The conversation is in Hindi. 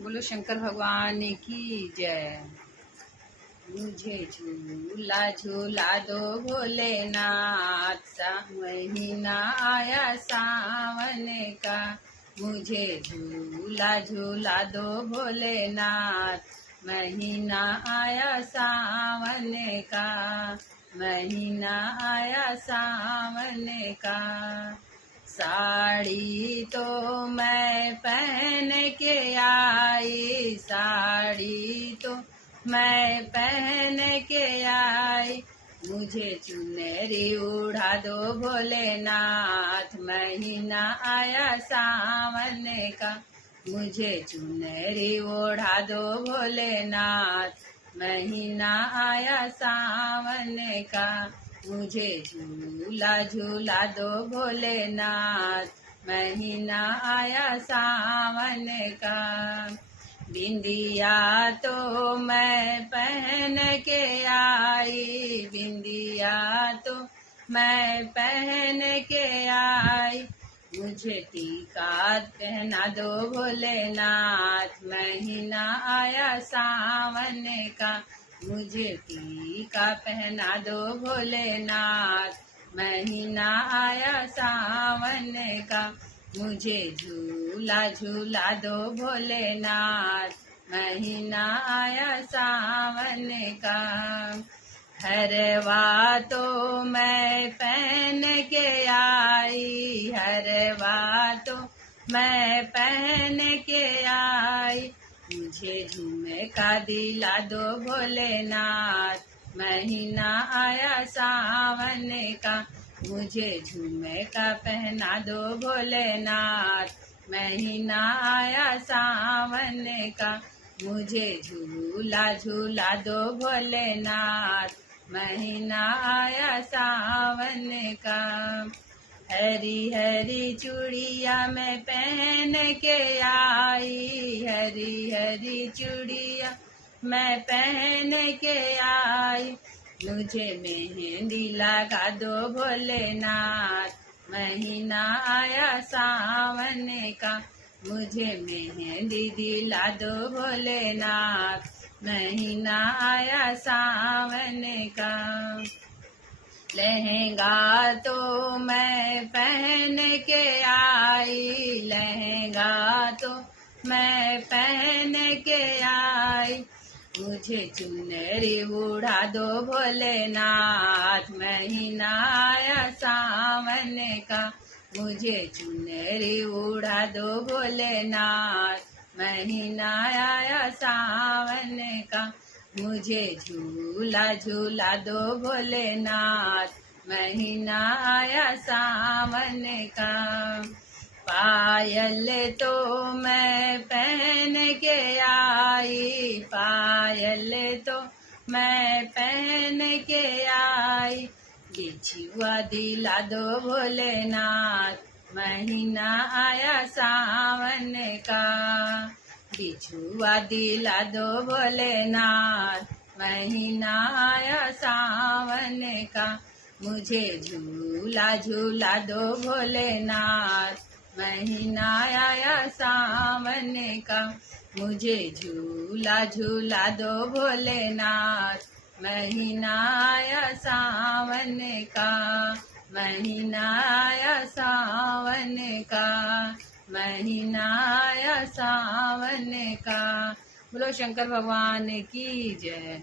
बोलो शंकर भगवान की जय। मुझे झूला झूला दो भोलेनाथ, महीना आया सावन का। मुझे झूला झूला दो भोलेनाथ, महीना आया सावन का। महीना आया सावन का। साड़ी तो मैं पहन के आई, साड़ी तो मैं पहन के आई। मुझे चुनरी उड़ा दो भोलेनाथ, महीना आया सावन का। मुझे चुनरी उड़ा दो भोलेनाथ, महीना आया सावन का। मुझे झूला झूला दो भोलेनाथ, महीना आया सावन का। बिंदिया तो मैं पहन के आई, बिंदिया तो मैं पहन के आई। मुझे टीका पहना दो भोलेनाथ, महीना आया सावन का। मुझे टीका पहना दो भोलेनाथ, महीना आया सावन का। मुझे झूला झूला दो भोलेनाथ, महीना आया सावन का। हरवा तो मैं पहन के आई, हरवा तो मैं पहन के आई। मुझे झुमका दिला दो भोलेनाथ, महीना आया सावन का। मुझे झुमका पहना दो भोलेनाथ, महीना आया सावन का। मुझे झूला झूला दो भोलेनाथ, महीना आया सावन का। हरी हरी चूड़िया मैं पहन के आई, हरी हरी चूड़िया मैं पहन के आई। मुझे मेहंदी लगा दो भोलेनाथ, महीना आया सावन का। मुझे मेहंदी दिला दो भोलेनाथ, महीना आया सावन का। लहंगा तो मैं पहन के आई, लहंगा तो मैं पहन के आई। मुझे चुनरी उड़ा दो भोलेनाथ, महीना आया सावन का। मुझे चुनरी उड़ा दो भोलेनाथ, महीना आया सावन का। मुझे झूला झूला दो भोलेनाथ, महीना आया सावन का। पायल तो मैं पहन के आई, पायल तो मैं पहन के आई। बिछुआ दिला दो भोलेनाथ, महीना आया सावन का। बिछुआ दिला दो भोलेनाथ, महीना आया सावन का। मुझे झूला झूला दो भोलेनाथ, महीना आया सावन का। मुझे झूला झूला दो भोलेनाथ, महीना आया सावन का। महीना आया सावन का, महीना आया सावन का। बोलो शंकर भगवान की जय।